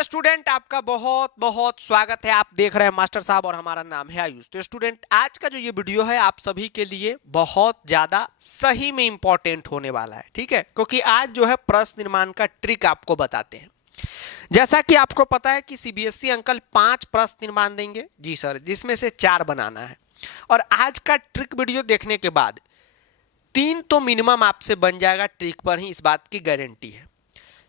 नमस्कार स्टूडेंट, आपका बहुत बहुत स्वागत है। आप देख रहे हैं मास्टर साहब और हमारा नाम है आयुष। तो स्टूडेंट, आज का जो ये वीडियो है आप सभी के लिए बहुत ज्यादा सही में इंपॉर्टेंट होने वाला है, ठीक है, क्योंकि आज जो है प्रश्न निर्माण का ट्रिक आपको बताते हैं। जैसा कि आपको पता है कि सीबीएसई अंकल 5 प्रश्न निर्माण देंगे जी सर, जिसमें से 4 बनाना है। और आज का ट्रिक वीडियो देखने के बाद 3 तो मिनिमम आपसे बन जाएगा ट्रिक पर ही, इस बात की गारंटी है।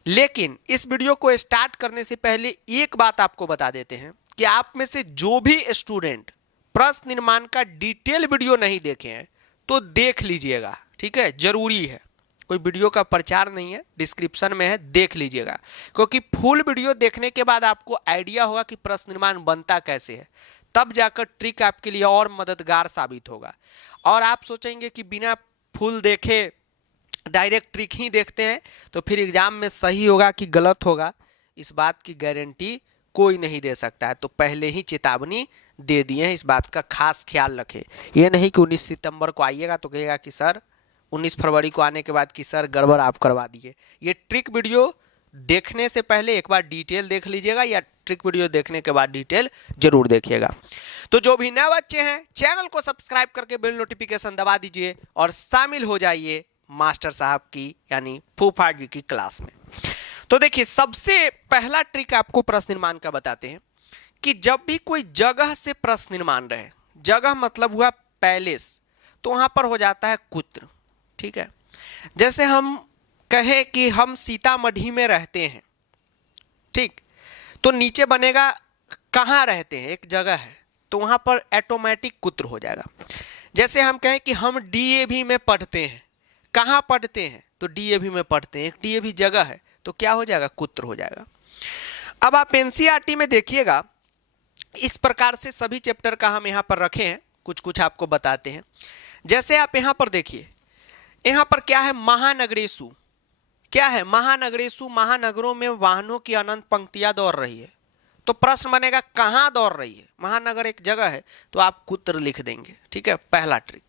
लेकिन इस वीडियो को स्टार्ट करने से पहले एक बात आपको बता देते हैं कि आप में से जो भी स्टूडेंट प्रश्न निर्माण का डिटेल वीडियो नहीं देखे हैं तो देख लीजिएगा, ठीक है, जरूरी है। कोई वीडियो का प्रचार नहीं है, डिस्क्रिप्शन में है, देख लीजिएगा, क्योंकि फुल वीडियो देखने के बाद आपको आइडिया होगा कि प्रश्न निर्माण बनता कैसे है। तब जाकर ट्रिक आपके लिए और मददगार साबित होगा। और आप सोचेंगे कि बिना फुल देखे डायरेक्ट ट्रिक ही देखते हैं तो फिर एग्जाम में सही होगा कि गलत होगा, इस बात की गारंटी कोई नहीं दे सकता है। तो पहले ही चेतावनी दे दिए हैं, इस बात का खास ख्याल रखें। ये नहीं कि 19 सितंबर को आइएगा तो कहेगा कि सर 19 फरवरी को आने के बाद कि सर गड़बड़ आप करवा दिए। ये ट्रिक वीडियो देखने से पहले एक बार डिटेल देख लीजिएगा, या ट्रिक वीडियो देखने के बाद डिटेल जरूर देखिएगा। तो जो भी नए बच्चे हैं चैनल को सब्सक्राइब करके बेल नोटिफिकेशन दबा दीजिए और शामिल हो जाइए मास्टर साहब की यानी फूफा जी की क्लास में। तो देखिए, सबसे पहला ट्रिक आपको प्रश्न निर्माण का बताते हैं कि जब भी कोई जगह से प्रश्न निर्माण रहे, जगह मतलब हुआ पैलेस, तो वहां पर हो जाता है कुत्र, ठीक है। जैसे हम कहें कि हम सीतामढ़ी में रहते हैं, ठीक, तो नीचे बनेगा कहाँ रहते हैं, एक जगह है, तो वहां पर ऑटोमेटिक कुत्र हो जाएगा। जैसे हम कहें कि हम डीएवी में पढ़ते हैं, कहाँ पढ़ते हैं, तो डीएवी में पढ़ते हैं, एक डीएवी जगह है, तो क्या हो जाएगा, कुत्र हो जाएगा। अब आप एनसीईआरटी में देखिएगा, इस प्रकार से सभी चैप्टर का हम यहाँ पर रखे हैं, कुछ कुछ आपको बताते हैं। जैसे आप यहाँ पर देखिए, यहाँ पर क्या है, महानगरेशु, क्या है, महानगरेशु, महानगरों में वाहनों की अनंत पंक्तियां दौड़ रही है। तो प्रश्न बनेगा कहाँ दौड़ रही है, महानगर एक जगह है, तो आप कुत्र लिख देंगे, ठीक है, पहला ट्रिक।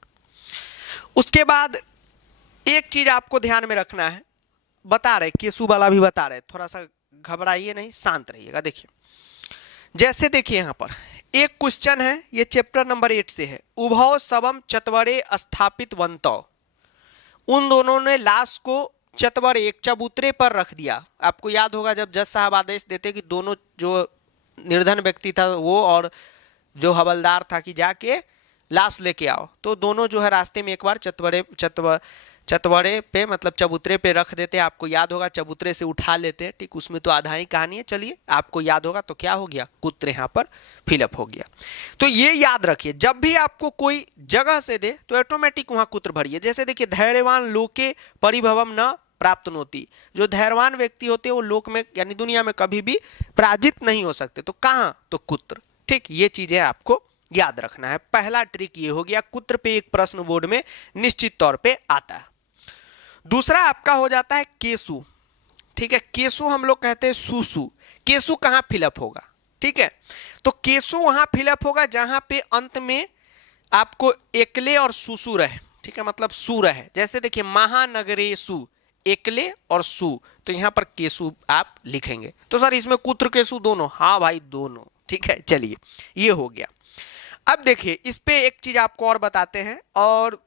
उसके बाद एक चीज आपको ध्यान में रखना है, बता रहे केसु वाला भी बता रहे, थोड़ा सा घबराइए नहीं, शांत रहिएगा। देखिए, जैसे देखिए यहाँ पर एक क्वेश्चन है, ये चैप्टर नंबर 8 से है। उभौ सबम चतवरे स्थापित वंतो, उन दोनों ने लाश को चतवरे, एक चबूतरे पर रख दिया। आपको याद होगा जब जज साहब आदेश देते कि दोनों, जो निर्धन व्यक्ति था वो और जो हवलदार था कि जाके लाश लेके आओ, तो दोनों जो है रास्ते में एक बार चतवरे पे मतलब चबूतरे पे रख देते हैं। आपको याद होगा चबूतरे से उठा लेते हैं, ठीक, उसमें तो आधा ही कहानी है। चलिए, आपको याद होगा तो क्या हो गया, कुत्र यहाँ पर फिलअप हो गया। तो ये याद रखिए, जब भी आपको कोई जगह से दे तो ऑटोमेटिक वहां कुत्र भरिए। जैसे देखिए, धैर्यवान लोके परिभवम न प्राप्त होती, जो धैर्यवान व्यक्ति होते हैं वो लोक में यानी दुनिया में कभी भी पराजित नहीं हो सकते, तो कहाँ, तो कुत्र, ठीक। ये चीजें आपको याद रखना है। पहला ट्रिक ये हो गया, कुत्र पे एक प्रश्न बोर्ड में निश्चित तौर पे आता है। दूसरा आपका हो जाता है केसु, ठीक है, केसु हम लोग कहते हैं सुसु। केसु कहां फिलअप होगा, ठीक है, तो केसु वहां फिलअप होगा जहां पे अंत में आपको एकले और सुसु रहे, ठीक है, मतलब सु रहे। जैसे देखिए, महानगरेसु, एकले और सु, तो यहां पर केसु आप लिखेंगे। तो सर इसमें कुत्र केसु दोनों, हाँ भाई दोनों, ठीक है। चलिए, ये हो गया। अब देखिए, इस पे एक चीज आपको और बताते हैं, और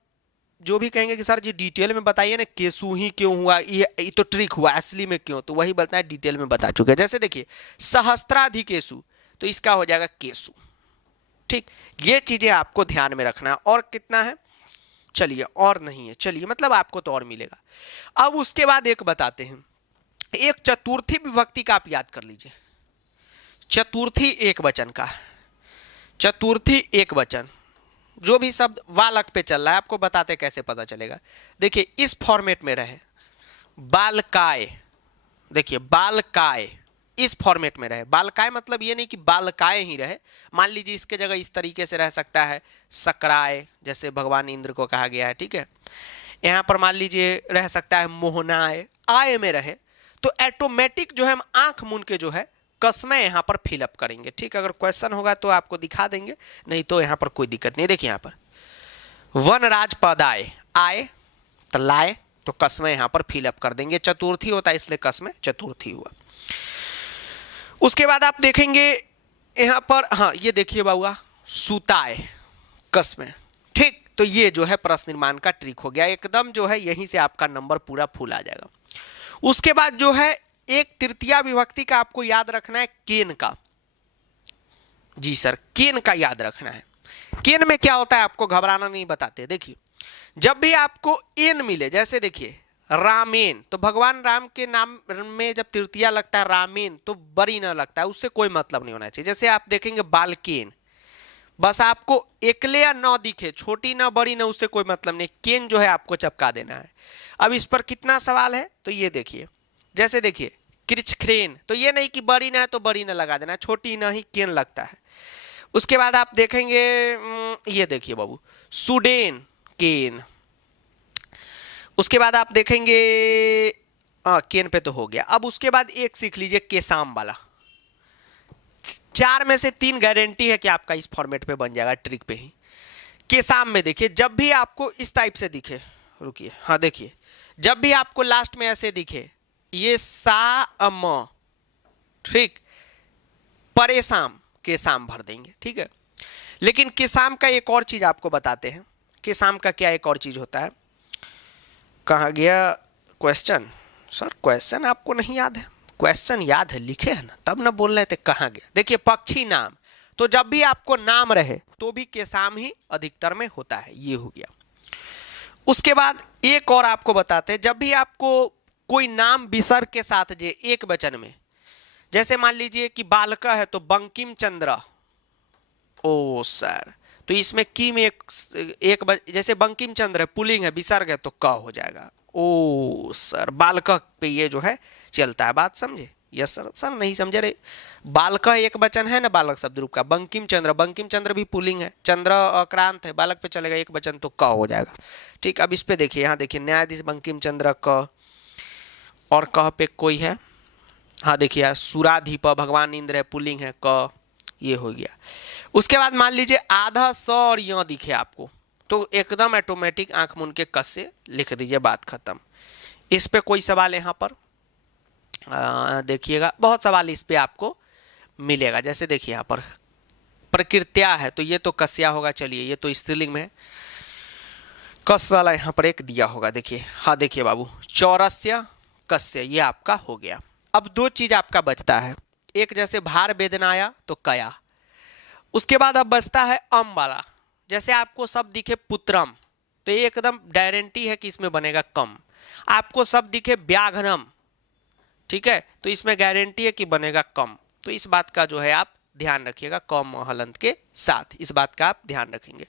जो भी कहेंगे कि सर जी डिटेल में बताइए ना, केसु ही क्यों हुआ, ये तो ट्रिक हुआ, असली में क्यों, तो वही बताए, डिटेल में बता चुके हैं। जैसे देखिए, सहस्त्राधिकेसु, तो इसका हो जाएगा केसु, ठीक। ये चीजें आपको ध्यान में रखना। और कितना है, चलिए, और नहीं है, चलिए, मतलब आपको तो और मिलेगा। अब उसके बाद एक बताते हैं, एक चतुर्थी विभक्ति का आप याद कर लीजिए। चतुर्थी एक वचन का, चतुर्थी एक वचन, जो भी शब्द वालक पे चल रहा है, आपको बताते कैसे पता चलेगा। देखिए, इस फॉर्मेट में रहे, बालकाय, देखिए बालकाय इस फॉर्मेट में रहे। बालकाय मतलब ये नहीं कि बालकाय ही रहे, मान लीजिए इसके जगह इस तरीके से रह सकता है, सकराय, जैसे भगवान इंद्र को कहा गया है, ठीक है। यहां पर मान लीजिए रह सकता है मोहनाय, आय में रहे, तो ऑटोमेटिक जो है हम आंख मूंद के जो है कसमें यहाँ पर फिलअप करेंगे, ठीक। अगर क्वेश्चन होगा तो आपको दिखा देंगे, नहीं तो यहाँ पर कोई दिक्कत नहीं। देखिए यहाँ पर वनराज पद आए, आए तो लाए, तो कसमें यहाँ पर फिलअप कर देंगे। चतुर्थी होता है इसलिए कसमें चतुर्थी हुआ। उसके बाद आप देखेंगे यहाँ पर, हाँ ये देखिए बाबूआ, सुताए कसमें, ठीक। तो ये जो है प्रश्न निर्माण का ट्रिक हो गया एकदम, जो है यहीं से आपका नंबर पूरा फुल आ जाएगा। उसके बाद जो है एक तृतीया विभक्ति का आपको याद रखना है, केन का। जी सर, केन का याद रखना है। केन में क्या होता है आपको घबराना नहीं बताते। देखिए जब भी आपको एन मिले, जैसे देखिए रामेन, तो भगवान राम के नाम में जब तृतीया लगता है रामेन तो बड़ी ना लगता है, उससे कोई मतलब नहीं होना चाहिए। जैसे आप देखेंगे बालकेन, बस आपको एकले या न दिखे, छोटी ना बड़ी ना, उससे कोई मतलब नहीं, केन जो है आपको चपका देना है। अब इस पर कितना सवाल है तो ये देखिए, जैसे देखिए कृच्छ्रेन, तो ये नहीं कि बड़ी ना है तो बड़ी ना लगा देना, छोटी ना ही केन लगता है। उसके बाद आप देखेंगे ये देखिए बाबू, सुडेन केन। उसके बाद आप देखेंगे केन पे तो हो गया। अब उसके बाद एक सीख लीजिए केसाम वाला। 4 में से 3 गारंटी है कि आपका इस फॉर्मेट पे बन जाएगा, ट्रिक पे ही। केसाम में देखिए जब भी आपको इस टाइप से दिखे, रुकिए, हाँ देखिए, जब भी आपको लास्ट में ऐसे दिखे, ये सा ठीक, परेशान केसाम भर देंगे, ठीक है। लेकिन केसाम का एक और चीज आपको बताते हैं, केसाम का क्या एक और चीज होता है। कहाँ गया क्वेश्चन? सर क्वेश्चन आपको नहीं याद है? क्वेश्चन याद है, लिखे है ना, तब ना बोल रहे थे कहाँ गया। देखिए पक्षी नाम, तो जब भी आपको नाम रहे तो भी केसाम ही अधिकतर में होता है, ये हो गया। उसके बाद एक और आपको बताते हैं, जब भी आपको कोई नाम विसर्ग के साथ जे एक वचन में, जैसे मान लीजिए कि बालका है तो बंकिम चंद्र, ओ सर, तो इसमें की में एक जैसे बंकिम चंद्र है, पुलिंग है, विसर्ग है तो क हो जाएगा। ओ सर, बालका पे ये जो है चलता है, बात समझे? Yes sir. सर नहीं समझे रे, बालका एक वचन है ना बालक शब्द रूप का, बंकिम चंद्र भी पुलिंग है, चंद्र अक्रांत है, बालक पे चलेगा एक वचन तो क हो जाएगा, ठीक। अब इस पे देखिए, यहाँ देखिए न्यायाधीश बंकिम चंद्र क, और कह पे कोई है, हाँ देखिए सुराधीप, भगवान इंद्र है, पुलिंग है, क, ये हो गया। उसके बाद मान लीजिए आधा स और य दिखे आपको, तो एकदम ऑटोमेटिक आंख मूंद के कस से लिख दीजिए, बात खत्म। इस पे कोई सवाल यहाँ पर देखिएगा, बहुत सवाल इस पे आपको मिलेगा। जैसे देखिए यहाँ पर प्रकृत्या है तो ये तो कस्या होगा, चलिए ये तो स्त्रीलिंग में है, कस वाला यहाँ पर एक दिया होगा, देखिए, हाँ देखिए बाबू, चौरस्य कस्य, ये आपका हो गया। अब 2 चीज आपका बचता है, एक जैसे भार वेदनाया तो कया, उसके बाद अब बचता है अम वाला। जैसे आपको सब दिखे पुत्रम तो ये एकदम गारंटी है कि इसमें बनेगा कम, आपको सब दिखे व्याघ्रम, ठीक है, तो इसमें गारंटी है कि बनेगा कम। तो इस बात का जो है आप ध्यान रखिएगा, कम हलंत के साथ, इस बात का आप ध्यान रखेंगे।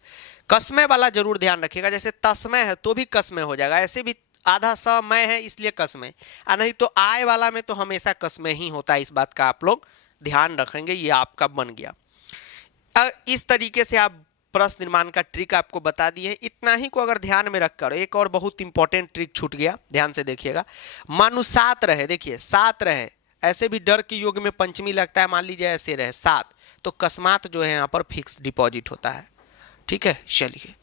कसमे वाला जरूर ध्यान रखिएगा, जैसे तस्मय है तो भी कसमे हो जाएगा, ऐसे भी आधा समय है इसलिए कसमे, नहीं तो आय वाला में तो हमेशा कसमे ही होता है, इस बात का आप लोग ध्यान रखेंगे। ये आपका बन गया। इस तरीके से आप प्रश्न निर्माण का ट्रिक आपको बता दिए। इतना ही को अगर ध्यान में रखकर, एक और बहुत इंपॉर्टेंट ट्रिक छूट गया, ध्यान से देखिएगा। मानो 7 रहे, देखिए 7 रहे, ऐसे भी डर के योग में पंचमी लगता है, मान लीजिए ऐसे रहे 7, तो कस्मात जो है यहाँ पर फिक्स डिपॉजिट होता है, ठीक है। चलिए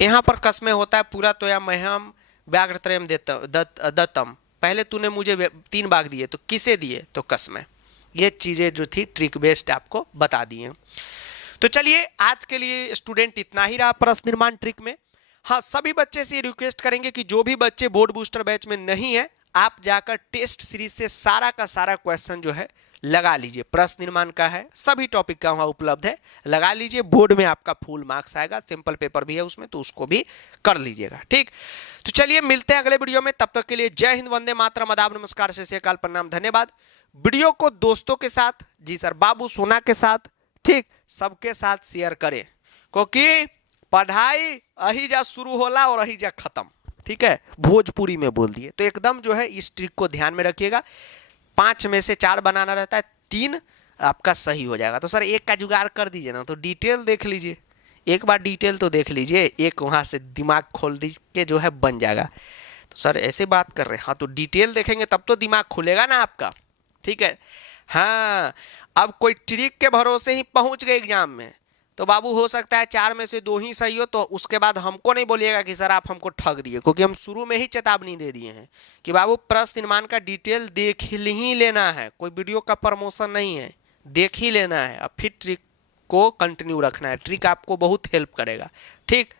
यहाँ पर कसमें होता है पूरा, तो या महम व्याघ्रत्रयम दत्तम, पहले तूने मुझे 3 बाघ दिए तो किसे दिए, तो कसमें। ये चीजें जो थी ट्रिक बेस्ड आपको बता दी हैं। तो चलिए आज के लिए स्टूडेंट इतना ही रहा प्रश्न निर्माण ट्रिक में। हाँ, सभी बच्चे से रिक्वेस्ट करेंगे कि जो भी बच्चे बोर्ड बूस्टर बैच में नहीं है, आप जाकर टेस्ट सीरीज से सारा का सारा क्वेश्चन जो है लगा लीजिए, प्रश्न निर्माण का है, सभी टॉपिक का वहाँ उपलब्ध है, लगा लीजिए। बोर्ड में आपका फुल मार्क्स आएगा, सिंपल पेपर भी है उसमें, तो उसको भी कर लीजिएगा, ठीक। तो चलिए मिलते हैं अगले वीडियो में, तब तक के लिए जय हिंद, वंदे मातरम, आदाब, नमस्कार, सत श्री अकाल, प्रणाम, धन्यवाद। वीडियो को दोस्तों के साथ, जी सर, बाबू सोना के साथ, ठीक, सबके साथ शेयर करें, क्योंकि पढ़ाई अहिजा शुरू होला और अहिजा खत्म, ठीक है, भोजपुरी में बोल दिए। तो एकदम जो है इस ट्रिक को ध्यान में रखिएगा, 5 में से 4 बनाना रहता है, 3 आपका सही हो जाएगा। तो सर एक का जुगाड़ कर दीजिए ना, तो डिटेल देख लीजिए, एक बार डिटेल तो देख लीजिए, एक वहाँ से दिमाग खोल दीजिए जो है बन जाएगा। तो सर ऐसे बात कर रहे हैं, हाँ तो डिटेल देखेंगे तब तो दिमाग खुलेगा ना आपका, ठीक है। हाँ, अब कोई ट्रिक के भरोसे ही पहुंच गए एग्जाम में तो बाबू हो सकता है 4 में से 2 ही सही हो, तो उसके बाद हमको नहीं बोलिएगा कि सर आप हमको ठग दिए, क्योंकि हम शुरू में ही चेतावनी दे दिए हैं कि बाबू प्रश्न निर्माण का डिटेल देख ही लेना है, कोई वीडियो का प्रमोशन नहीं है, देख ही लेना है। अब फिर ट्रिक को कंटिन्यू रखना है, ट्रिक आपको बहुत हेल्प करेगा। ठीक,